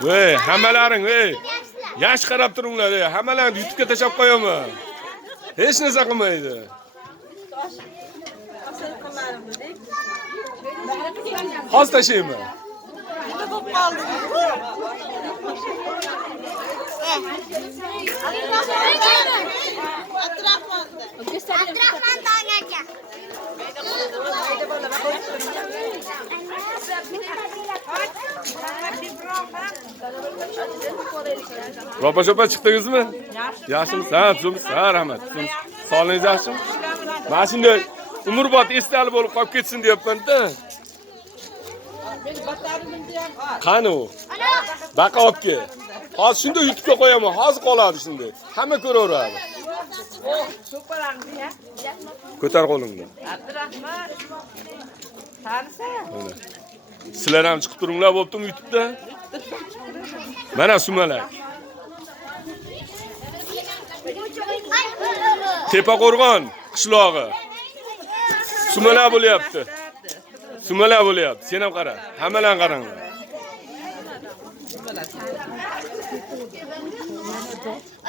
Voy, hammalaring, voy. Yaxshi qarab turinglar, hammalarni YouTube'ga tashab qo'yaman. Hech narsa qilmaydi. Hozir tashlayman. Abdurahman Doniyorga. Ropa-shopa chiqdingizmi? Yaxshimisiz? Ha, tuzimsiz. Ha, rahmat. Sog'lig'ingiz yaxshimi? Mana shunday umrbod esdalik bo'lib qolib ketsin deyapman-da. Qani u? Baqa olib kel. Hozir shunday YouTube'ga qo'yaman. Hozir qoladi shunday. Hamma ko'raveradi. Ko'tar qo'lingni. Abdurahman. Tanisa. Mana. Sizlar ham chiqib turinglar bo'ptimi YouTube'da? Mana sumalak. Tepaqo'rg'on qishlog'i. Sumalak bo'lyapti. Sumalak bo'lyapti. Sen ham qara. Hammalarni qaranglar.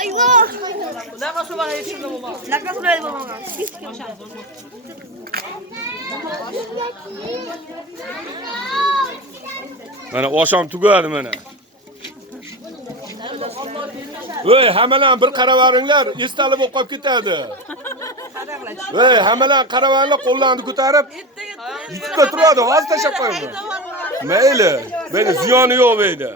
Ayvo. Unaqa sumalak yetishdi bo'lma. Naqa sumalak bo'lmagan. Mana oshom tugadi mana. Voy, hammalarni bir qaravaringlar, esdalik bo'lib qolib ketadi. Voy, hammalarni qaravaringlar, qo'llarni ko'tarib, YouTube'da turadi, hozir tashab qo'yaman. Mayli, meni ziyoni yo'q deydi.